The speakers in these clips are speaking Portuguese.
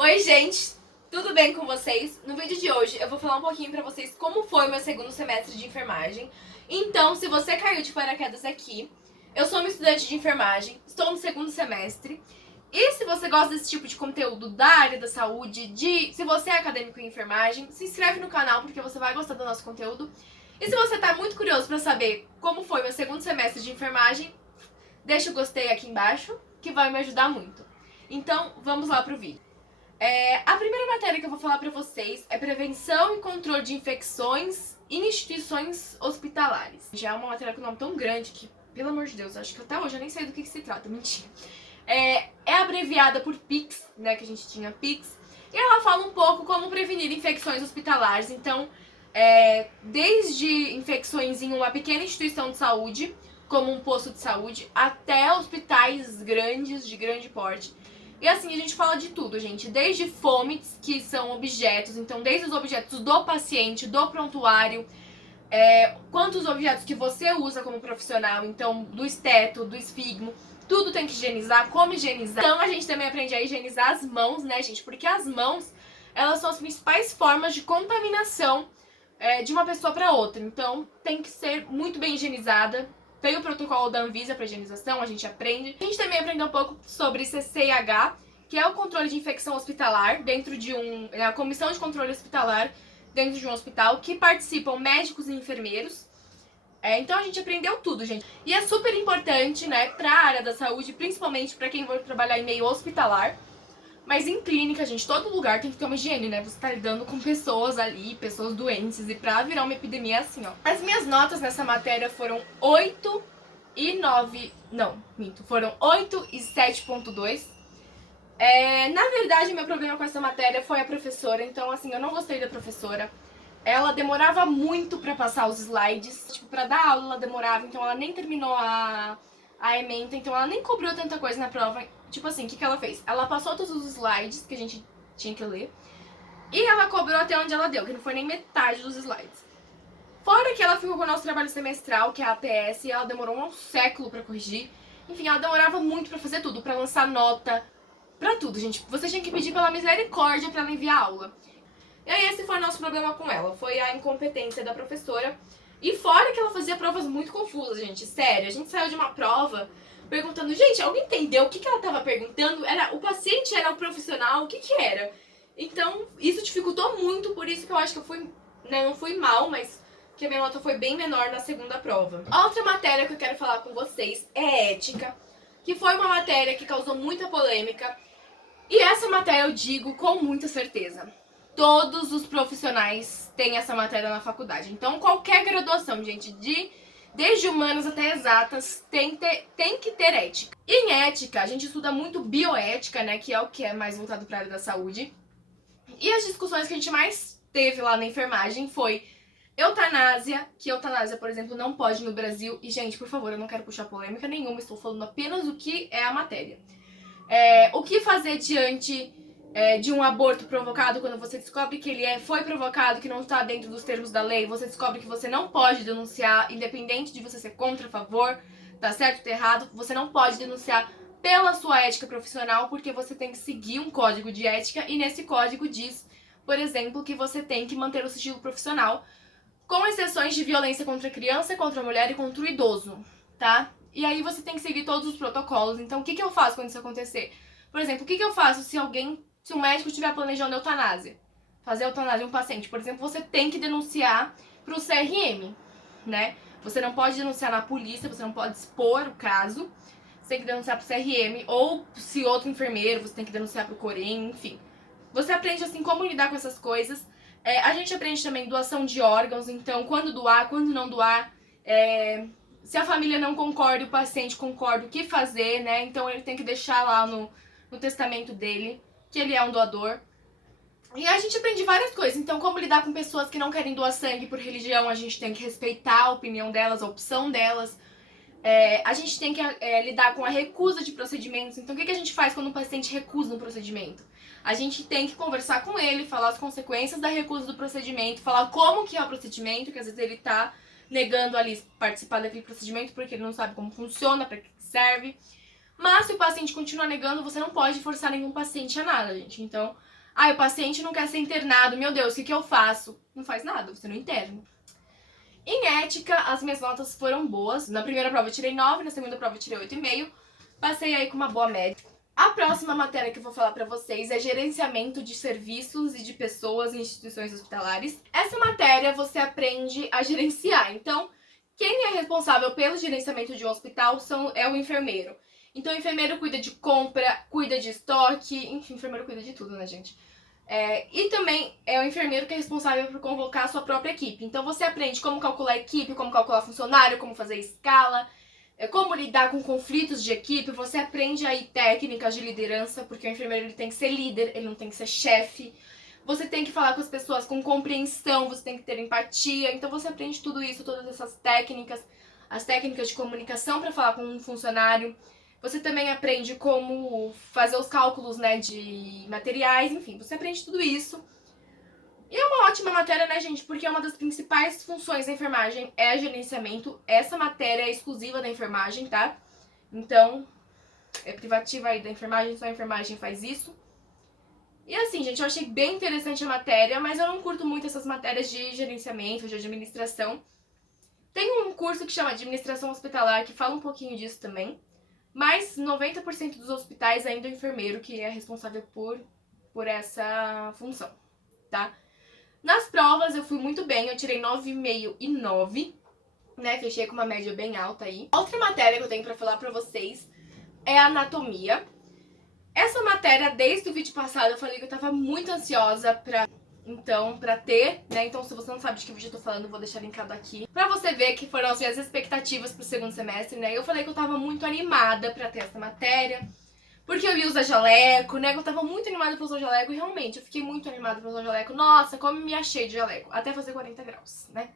Oi, gente! Tudo bem com vocês? No vídeo de hoje eu vou falar um pouquinho pra vocês como foi o meu segundo semestre de enfermagem. Então, se você caiu de paraquedas aqui, eu sou uma estudante de enfermagem, estou no segundo semestre. E se você gosta desse tipo de conteúdo da área da saúde, se você é acadêmico em enfermagem, se inscreve no canal porque você vai gostar do nosso conteúdo. E se você tá muito curioso pra saber como foi meu segundo semestre de enfermagem, deixa o gostei aqui embaixo que vai me ajudar muito. Então, vamos lá pro vídeo. A primeira matéria que eu vou falar pra vocês é prevenção e controle de infecções em instituições hospitalares. Já é uma matéria com nome tão grande que, pelo amor de Deus, acho que até hoje eu nem sei do que se trata, mentira. É abreviada por PICS, né, que a gente tinha PICS, e ela fala um pouco como prevenir infecções hospitalares. Então, desde infecções em uma pequena instituição de saúde, como um posto de saúde, até hospitais grandes, de grande porte. E assim, a gente fala de tudo, gente. Desde fomites, que são objetos, então desde os objetos do paciente, do prontuário, quanto os objetos que você usa como profissional, então do esteto, do esfigmo, tudo tem que higienizar, como higienizar. Então a gente também aprende a higienizar as mãos, né, gente? Porque as mãos, elas são as principais formas de contaminação de uma pessoa para outra. Então tem que ser muito bem higienizada. Tem o protocolo da Anvisa para higienização, a gente aprende. A gente também aprendeu um pouco sobre CCIH, que é o controle de infecção hospitalar, dentro de a comissão de controle hospitalar dentro de um hospital, que participam médicos e enfermeiros. Então a gente aprendeu tudo, gente. E é super importante, né, para a área da saúde, principalmente para quem vai trabalhar em meio hospitalar. Mas em clínica, gente, todo lugar tem que ter uma higiene, né? Você tá lidando com pessoas ali, pessoas doentes, e pra virar uma epidemia é assim, ó. As minhas notas nessa matéria foram 8 e 9... Não, minto. Foram 8 e 7.2. Na verdade, meu problema com essa matéria foi a professora. Então, assim, eu não gostei da professora. Ela demorava muito pra passar os slides. Tipo, pra dar aula ela demorava. Então, ela nem terminou a ementa. Então, ela nem cobriu tanta coisa na prova. Tipo assim, o que ela fez? Ela passou todos os slides que a gente tinha que ler. E ela cobrou até onde ela deu, que não foi nem metade dos slides. Fora que ela ficou com o nosso trabalho semestral, que é a APS, e ela demorou um século pra corrigir. Enfim, ela demorava muito pra fazer tudo, pra lançar nota, pra tudo, gente. Você tinha que pedir pela misericórdia pra ela enviar aula. E aí esse foi o nosso problema com ela, foi a incompetência da professora. E fora que ela fazia provas muito confusas, gente, sério. A gente saiu de uma prova perguntando, gente, alguém entendeu o que ela tava perguntando? Era o paciente, era o profissional, o que era? Então, isso dificultou muito, por isso que eu acho que eu fui, não fui mal, mas que a minha nota foi bem menor na segunda prova. Outra matéria que eu quero falar com vocês é ética, que foi uma matéria que causou muita polêmica. E essa matéria eu digo com muita certeza. Todos os profissionais têm essa matéria na faculdade. Então, qualquer graduação, gente, desde humanas até exatas, tem que ter ética. E em ética, a gente estuda muito bioética, né, que é mais voltado para a área da saúde. E as discussões que a gente mais teve lá na enfermagem foi eutanásia, que eutanásia, por exemplo, não pode no Brasil. E, gente, por favor, eu não quero puxar polêmica nenhuma, estou falando apenas o que é a matéria. O que fazer diante de um aborto provocado, quando você descobre que ele foi provocado, que não está dentro dos termos da lei, você descobre que você não pode denunciar, independente de você ser contra, a favor, tá certo ou tá errado, você não pode denunciar pela sua ética profissional, porque você tem que seguir um código de ética, e nesse código diz, por exemplo, que você tem que manter o sigilo profissional, com exceções de violência contra a criança, contra a mulher e contra o idoso, tá? E aí você tem que seguir todos os protocolos. Então, o que eu faço quando isso acontecer? Por exemplo, o que eu faço se um médico estiver planejando eutanásia? Fazer eutanásia em um paciente, por exemplo, você tem que denunciar para o CRM, né? Você não pode denunciar na polícia, você não pode expor o caso. Você tem que denunciar para o CRM, ou se outro enfermeiro, você tem que denunciar para o Corém, enfim. Você aprende, assim, como lidar com essas coisas. A gente aprende também doação de órgãos, então, quando doar, quando não doar. Se a família não concorda e o paciente concorda, o que fazer, né? Então ele tem que deixar lá no testamento dele que ele é um doador. E a gente aprende várias coisas. Então, como lidar com pessoas que não querem doar sangue por religião, a gente tem que respeitar a opinião delas, a opção delas. A gente tem que lidar com a recusa de procedimentos. Então, o que a gente faz quando um paciente recusa um procedimento? A gente tem que conversar com ele, falar as consequências da recusa do procedimento, falar como que é o procedimento, que às vezes ele tá negando ali participar daquele procedimento porque ele não sabe como funciona, para que serve. Mas se o paciente continua negando, você não pode forçar nenhum paciente a nada, gente. Então, o paciente não quer ser internado, meu Deus, o que eu faço? Não faz nada, você não interna. Em ética, as minhas notas foram boas. Na primeira prova eu tirei 9, na segunda prova eu tirei 8,5. Passei aí com uma boa média. A próxima matéria que eu vou falar pra vocês é gerenciamento de serviços e de pessoas em instituições hospitalares. Essa matéria você aprende a gerenciar. Então, quem é responsável pelo gerenciamento de um hospital é o enfermeiro. Então, o enfermeiro cuida de compra, cuida de estoque, enfim, o enfermeiro cuida de tudo, né, gente? E também é o enfermeiro que é responsável por convocar a sua própria equipe. Então, você aprende como calcular a equipe, como calcular funcionário, como fazer escala, como lidar com conflitos de equipe. Você aprende aí técnicas de liderança, porque o enfermeiro ele tem que ser líder, ele não tem que ser chefe. Você tem que falar com as pessoas com compreensão, você tem que ter empatia. Então você aprende tudo isso, todas essas técnicas, as técnicas de comunicação para falar com um funcionário. Você também aprende como fazer os cálculos, né, de materiais, enfim, você aprende tudo isso. E é uma ótima matéria, né, gente? Porque uma das principais funções da enfermagem é gerenciamento. Essa matéria é exclusiva da enfermagem, tá? Então, é privativa aí da enfermagem, só a enfermagem faz isso. E assim, gente, eu achei bem interessante a matéria, mas eu não curto muito essas matérias de gerenciamento, de administração. Tem um curso que chama Administração Hospitalar, que fala um pouquinho disso também. Mas 90% dos hospitais ainda é o enfermeiro que é responsável por essa função, tá? Nas provas eu fui muito bem, eu tirei 9,5 e 9, né? Fechei com uma média bem alta aí. Outra matéria que eu tenho pra falar pra vocês é anatomia. Essa matéria, desde o vídeo passado, eu falei que eu tava muito ansiosa pra ter, né? Então, se você não sabe de que vídeo eu tô falando, eu vou deixar linkado aqui. Pra você ver que foram as minhas expectativas pro segundo semestre, né? Eu falei que eu tava muito animada pra ter essa matéria. Porque eu ia usar jaleco, né? Eu tava muito animada pra usar jaleco e realmente eu fiquei muito animada pra usar jaleco. Nossa, como me achei de jaleco. Até fazer 40 graus, né?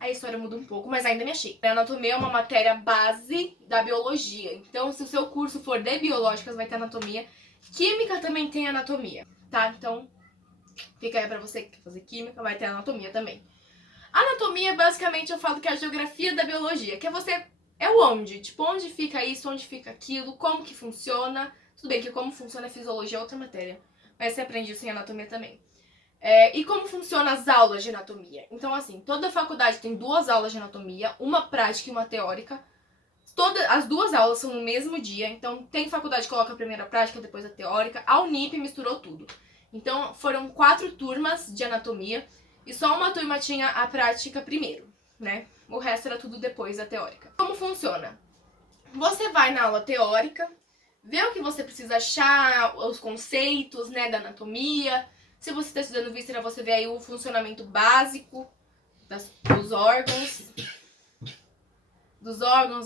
A história muda um pouco, mas ainda me achei. A anatomia é uma matéria base da biologia. Então, se o seu curso for de biológicas, vai ter anatomia. Química também tem anatomia, tá? Então, fica aí pra você que quer fazer química, vai ter anatomia também. Anatomia, basicamente, eu falo que é a geografia da biologia, que é você... É o onde, tipo, onde fica isso, onde fica aquilo, como que funciona. Tudo bem que como funciona a fisiologia é outra matéria, mas você aprende isso em anatomia também. E como funcionam as aulas de anatomia. Então, assim, toda faculdade tem 2 aulas de anatomia, uma prática e uma teórica. As 2 aulas são no mesmo dia, então tem faculdade que coloca a primeira prática, depois a teórica. A Unip misturou tudo. Então foram 4 turmas de anatomia e só uma turma tinha a prática primeiro, né? O resto era tudo depois da teórica. Como funciona? Você vai na aula teórica, vê o que você precisa achar, os conceitos, né, da anatomia. Se você está estudando víscera, você vê aí o funcionamento básico dos órgãos,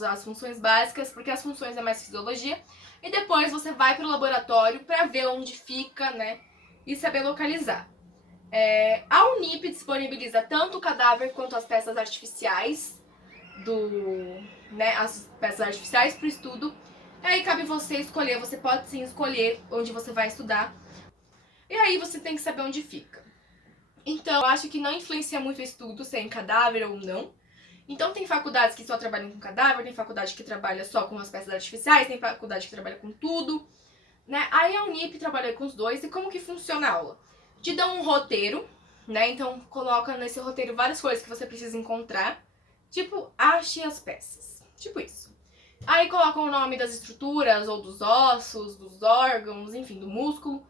as funções básicas, porque as funções é mais fisiologia. E depois você vai para o laboratório para ver onde fica, né, e saber localizar. A Unip disponibiliza tanto o cadáver quanto as peças artificiais as peças artificiais para o estudo. Aí cabe você escolher, você pode sim escolher onde você vai estudar. E aí você tem que saber onde fica. Então, eu acho que não influencia muito o estudo se é em cadáver ou não. Então tem faculdades que só trabalham com cadáver, tem faculdade que trabalha só com as peças artificiais, tem faculdade que trabalha com tudo, né? Aí a Unip trabalha com os dois. E como que funciona a aula? Te dão um roteiro, né? Então coloca nesse roteiro várias coisas que você precisa encontrar. Tipo, ache as peças. Tipo isso. Aí colocam o nome das estruturas, ou dos ossos, dos órgãos, enfim, do músculo.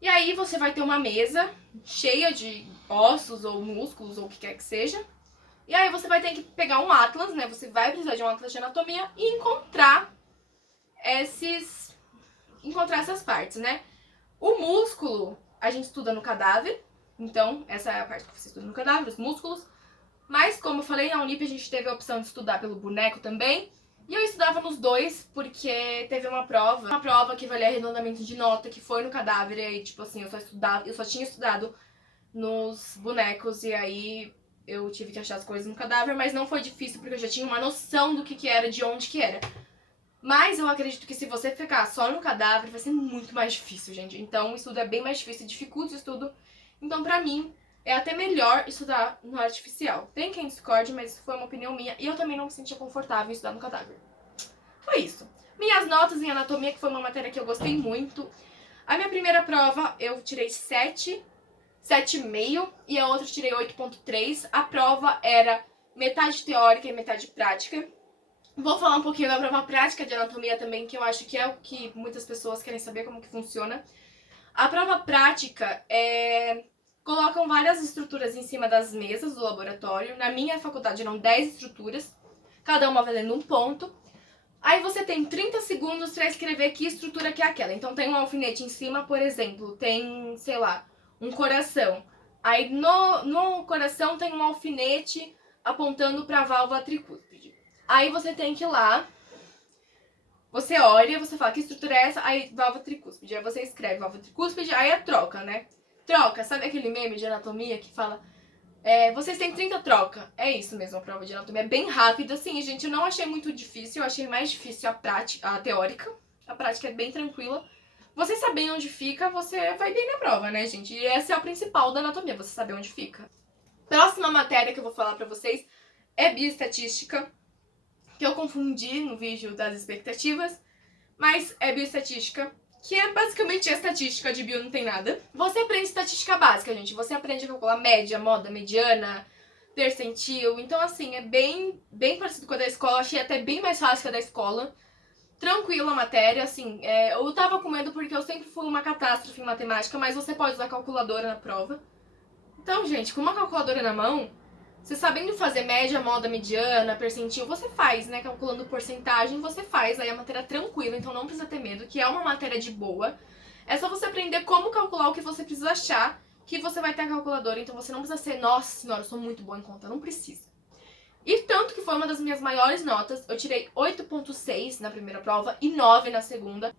E aí você vai ter uma mesa cheia de ossos ou músculos ou o que quer que seja. E aí você vai ter que pegar um atlas, né? Você vai precisar de um atlas de anatomia e encontrar essas partes, né? O músculo a gente estuda no cadáver. Então, essa é a parte que você estuda no cadáver, os músculos. Mas, como eu falei, na Unip a gente teve a opção de estudar pelo boneco também. E eu estudava nos dois, porque teve uma prova que valia arredondamento de nota, que foi no cadáver. E aí, tipo assim, eu só tinha estudado nos bonecos, e aí eu tive que achar as coisas no cadáver, mas não foi difícil, porque eu já tinha uma noção do que era, de onde que era. Mas eu acredito que se você ficar só no cadáver, vai ser muito mais difícil, gente. Então, o estudo é bem mais difícil, dificulta o estudo. Então, pra mim, é até melhor estudar no artificial. Tem quem discorde, mas isso foi uma opinião minha. E eu também não me sentia confortável em estudar no cadáver. Foi isso. Minhas notas em anatomia, que foi uma matéria que eu gostei muito. A minha primeira prova eu tirei 7, 7,5 e a outra eu tirei 8,3. A prova era metade teórica e metade prática. Vou falar um pouquinho da prova prática de anatomia também, que eu acho que é o que muitas pessoas querem saber como que funciona. A prova prática colocam várias estruturas em cima das mesas do laboratório. Na minha faculdade eram 10 estruturas, cada uma valendo um ponto. Aí você tem 30 segundos para escrever que estrutura que é aquela. Então tem um alfinete em cima, por exemplo, tem, sei lá, um coração. Aí no coração tem um alfinete apontando para a válvula tricúspide. Aí você tem que ir lá, você olha, você fala que estrutura é essa, aí válvula tricúspide. Aí você escreve válvula tricúspide, aí é troca, né? Troca, sabe aquele meme de anatomia que fala vocês têm 30 troca? É isso mesmo, a prova de anatomia. É bem rápida, assim, gente. Eu não achei muito difícil, eu achei mais difícil a teórica. A prática é bem tranquila. Você sabendo onde fica, você vai bem na prova, né, gente? E esse é o principal da anatomia, você saber onde fica. Próxima matéria que eu vou falar pra vocês é bioestatística, que eu confundi no vídeo das expectativas, mas é bioestatística, que é basicamente a estatística de bio, não tem nada. Você aprende estatística básica, gente. Você aprende a calcular média, moda, mediana, percentil. Então, assim, é bem parecido com a da escola. Achei até bem mais fácil que a da escola. Tranquila a matéria, assim. Eu tava com medo porque eu sempre fui uma catástrofe em matemática, mas você pode usar calculadora na prova. Então, gente, com uma calculadora na mão, você sabendo fazer média, moda, mediana, percentil, você faz, né? Calculando porcentagem, você faz. Aí a matéria é tranquila, então não precisa ter medo, que é uma matéria de boa. É só você aprender como calcular o que você precisa achar que você vai ter a calculadora. Então você não precisa ser, nossa senhora, eu sou muito boa em conta. Não precisa. E tanto que foi uma das minhas maiores notas. Eu tirei 8,6 na primeira prova e 9 na segunda.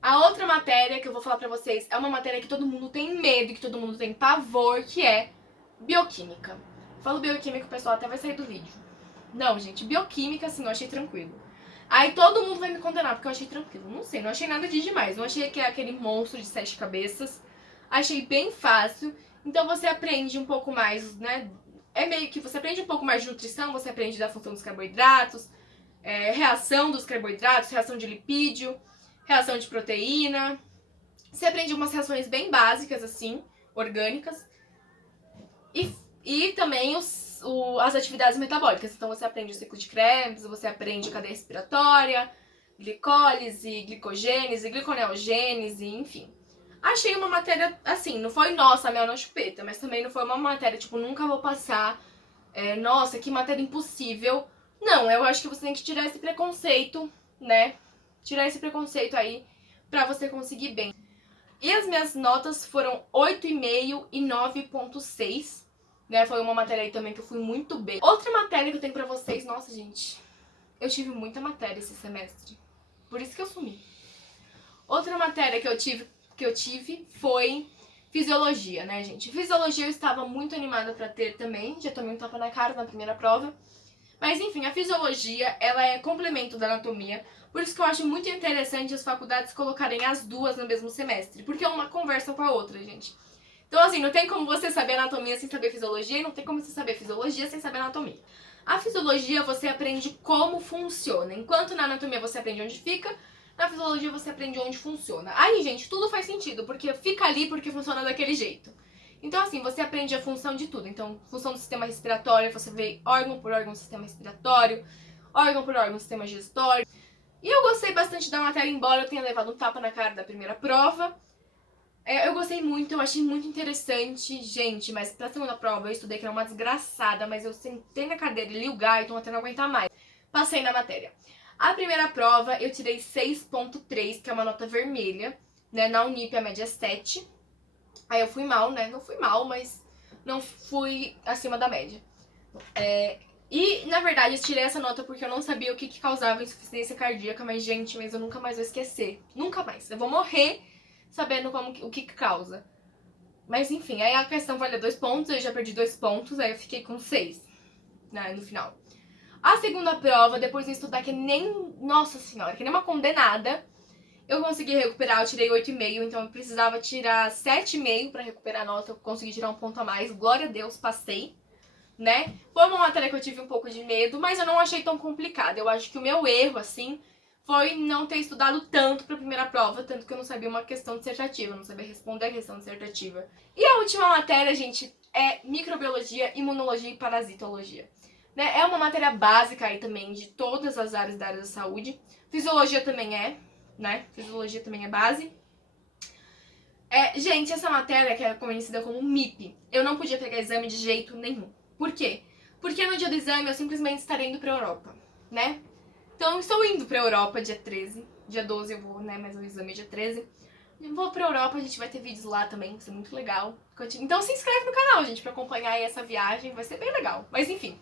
A outra matéria que eu vou falar pra vocês é uma matéria que todo mundo tem medo, que todo mundo tem pavor, que é bioquímica. Falo bioquímica, o pessoal até vai sair do vídeo. Não, gente, bioquímica, assim, eu achei tranquilo. Aí todo mundo vai me condenar porque eu achei tranquilo. Não sei, não achei nada de demais. Não achei que é aquele monstro de 7 cabeças. Achei bem fácil. Então você aprende um pouco mais, né? É meio que você aprende um pouco mais de nutrição, você aprende da função dos carboidratos, reação dos carboidratos, reação de lipídio, reação de proteína. Você aprende umas reações bem básicas, assim, orgânicas. E também as atividades metabólicas. Então você aprende o ciclo de Krebs, você aprende cadeia respiratória, glicólise, glicogênese, gliconeogênese, enfim. Achei uma matéria, assim, não foi nossa, mel na chupeta, mas também não foi uma matéria, tipo, nunca vou passar, nossa, que matéria impossível. Não, eu acho que você tem que tirar esse preconceito, né? Tirar esse preconceito aí pra você conseguir bem. E as minhas notas foram 8,5 e 9,6. Né, foi uma matéria aí também que eu fui muito bem. Outra matéria que eu tenho pra vocês, nossa, gente, eu tive muita matéria esse semestre. Por isso que eu sumi. Outra matéria que eu tive foi fisiologia, né, gente? Fisiologia eu estava muito animada pra ter também. Já tomei um tapa na cara na primeira prova. Mas enfim, a fisiologia, ela é complemento da anatomia. Por isso que eu acho muito interessante as faculdades colocarem as duas no mesmo semestre. Porque uma conversa com a outra, gente. Então, assim, não tem como você saber anatomia sem saber fisiologia e não tem como você saber fisiologia sem saber anatomia. A fisiologia você aprende como funciona. Enquanto na anatomia você aprende onde fica, na fisiologia você aprende onde funciona. Aí, gente, tudo faz sentido, porque fica ali porque funciona daquele jeito. Então, assim, você aprende a função de tudo. Então, função do sistema respiratório, você vê órgão por órgão, sistema respiratório, órgão por órgão, sistema digestório. E eu gostei bastante da matéria, embora eu tenha levado um tapa na cara da primeira prova. Eu gostei muito, eu achei muito interessante, gente, mas pra segunda prova eu estudei que era uma desgraçada, mas eu sentei na cadeira e li o Guyton até não aguentar mais. Passei na matéria. A primeira prova eu tirei 6,3, que é uma nota vermelha, né, na Unip a média é 7. Aí eu fui mal, né, não fui mal, mas não fui acima da média. E, na verdade, eu tirei essa nota porque eu não sabia o que causava insuficiência cardíaca, mas, gente, eu nunca mais vou esquecer. Nunca mais. Eu vou morrer sabendo o que causa. Mas enfim, aí a questão valia 2 pontos, eu já perdi 2 pontos, aí eu fiquei com 6, né, no final. A segunda prova, depois de estudar que nem, nossa senhora, que nem uma condenada, eu consegui recuperar, eu tirei 8,5, então eu precisava tirar 7,5 pra recuperar a nota, eu consegui tirar um ponto a mais, glória a Deus, passei, né? Foi uma matéria que eu tive um pouco de medo, mas eu não achei tão complicada. Eu acho que o meu erro, assim, foi não ter estudado tanto pra primeira prova, tanto que eu não sabia uma questão dissertativa, não sabia responder a questão dissertativa. E a última matéria, gente, é microbiologia, imunologia e parasitologia. Né? É uma matéria básica aí também de todas as áreas da área da saúde. Fisiologia também é, né? Fisiologia também é base. Gente, essa matéria, que é conhecida como MIP, eu não podia pegar exame de jeito nenhum. Por quê? Porque no dia do exame eu simplesmente estarei indo pra Europa, né? Então eu estou indo pra Europa dia 13. Dia 12 eu vou, né? Mas o exame é dia 13. Eu vou pra Europa, a gente vai ter vídeos lá também, vai ser muito legal. Então se inscreve no canal, gente, pra acompanhar aí essa viagem, vai ser bem legal. Mas enfim,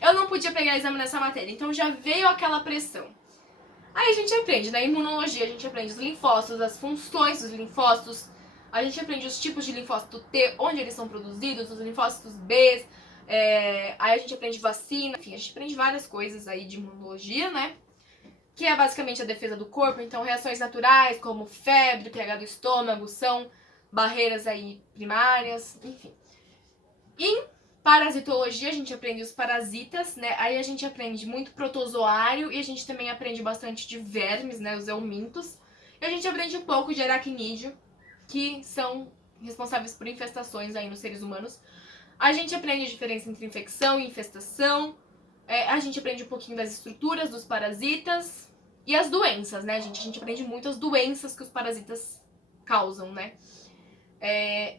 eu não podia pegar exame nessa matéria, então já veio aquela pressão. Aí a gente aprende, na imunologia, a gente aprende os linfócitos, as funções dos linfócitos, a gente aprende os tipos de linfócito T, onde eles são produzidos, os linfócitos B, aí a gente aprende vacina, enfim, a gente aprende várias coisas aí de imunologia, né? Que é basicamente a defesa do corpo, então reações naturais, como febre, pH do estômago, são barreiras aí primárias, enfim. Em parasitologia, a gente aprende os parasitas, né? Aí a gente aprende muito protozoário e a gente também aprende bastante de vermes, né? Os eumintos. E a gente aprende um pouco de aracnídeo, que são responsáveis por infestações aí nos seres humanos. A gente aprende a diferença entre infecção e infestação. A gente aprende um pouquinho das estruturas dos parasitas e as doenças, né, gente? A gente aprende muito as doenças que os parasitas causam, né?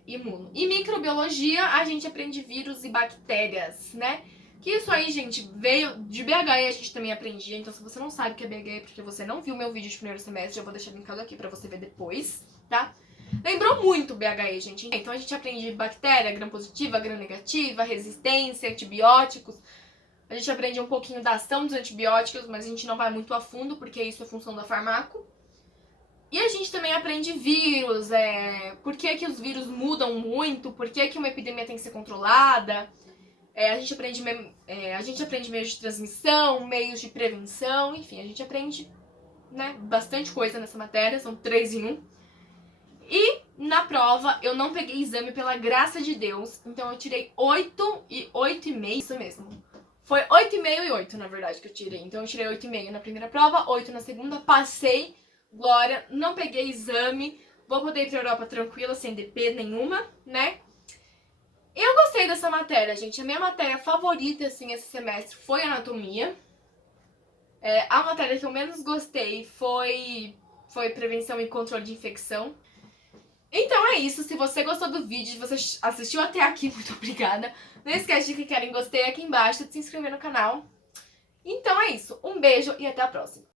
Imuno. E microbiologia, a gente aprende vírus e bactérias, né? Que isso aí, gente, veio de BHE, a gente também aprendia. Então, se você não sabe o que é BHE porque você não viu meu vídeo de primeiro semestre, eu vou deixar linkado aqui pra você ver depois, tá? Lembrou muito BHE, gente. Então, a gente aprende bactéria, gram-positiva, gram-negativa, resistência, antibióticos. A gente aprende um pouquinho da ação dos antibióticos, mas a gente não vai muito a fundo, porque isso é função da farmaco. E a gente também aprende vírus, por que os vírus mudam muito, por que uma epidemia tem que ser controlada. A gente aprende meios de transmissão, meios de prevenção, enfim, a gente aprende, né, bastante coisa nessa matéria, são 3 em 1. E na prova eu não peguei exame pela graça de Deus, então eu tirei 8 e 8,5, isso mesmo. Foi 8,5 e 8, na verdade, que eu tirei. Então eu tirei 8,5 na primeira prova, 8 na segunda, passei. Glória, não peguei exame, vou poder ir pra Europa tranquila, sem DP nenhuma, né? Eu gostei dessa matéria, gente. A minha matéria favorita, assim, esse semestre foi anatomia. A matéria que eu menos gostei foi prevenção e controle de infecção. Então é isso, se você gostou do vídeo, se você assistiu até aqui, muito obrigada. Não esquece de clicar em gostei aqui embaixo, de se inscrever no canal. Então é isso, um beijo e até a próxima.